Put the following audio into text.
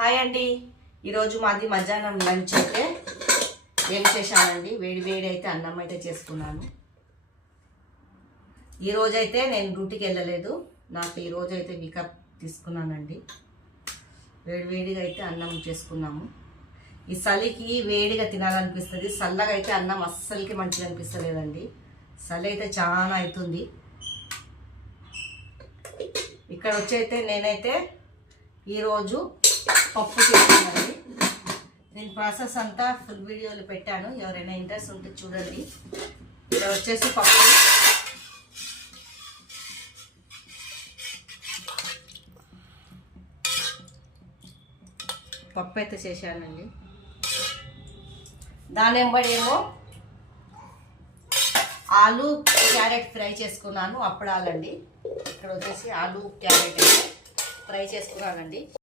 Hi అండి. ఈరోజు మాది మధ్యాహ్నం లంచ్ అయితే ఏం చేశానండి, వేడి వేడి అయితే అన్నం అయితే చేసుకున్నాను. ఈరోజైతే నేను డ్యూటీకి వెళ్ళలేదు, నాకు ఈరోజు అయితే వీకప్ తీసుకున్నానండి. వేడి వేడిగా అయితే అన్నం చేసుకున్నాము. ఈ చలికి వేడిగా తినాలనిపిస్తుంది, చల్లగా అయితే అన్నం అస్సలకి మంచిగా అనిపిస్తలేదండి. చలి అయితే చాలా అవుతుంది. ఇక్కడ వచ్చైతే నేనైతే ఈరోజు పప్పు చేస్తున్నానండి. నేను ప్రాసెస్ అంతా ఫుల్ వీడియోలు పెట్టాను, ఎవరైనా ఇంట్రెస్ట్ ఉంటే చూడండి. ఇక్కడ వచ్చేసి పప్పు అయితే చేశానండి. దాని వెంబడి ఏమో ఆలు క్యారెట్ ఫ్రై చేసుకున్నాను, అప్పడాలండి. ఇక్కడ వచ్చేసి ఆలు క్యారెట్ అయితే ఫ్రై చేసుకున్నానండి.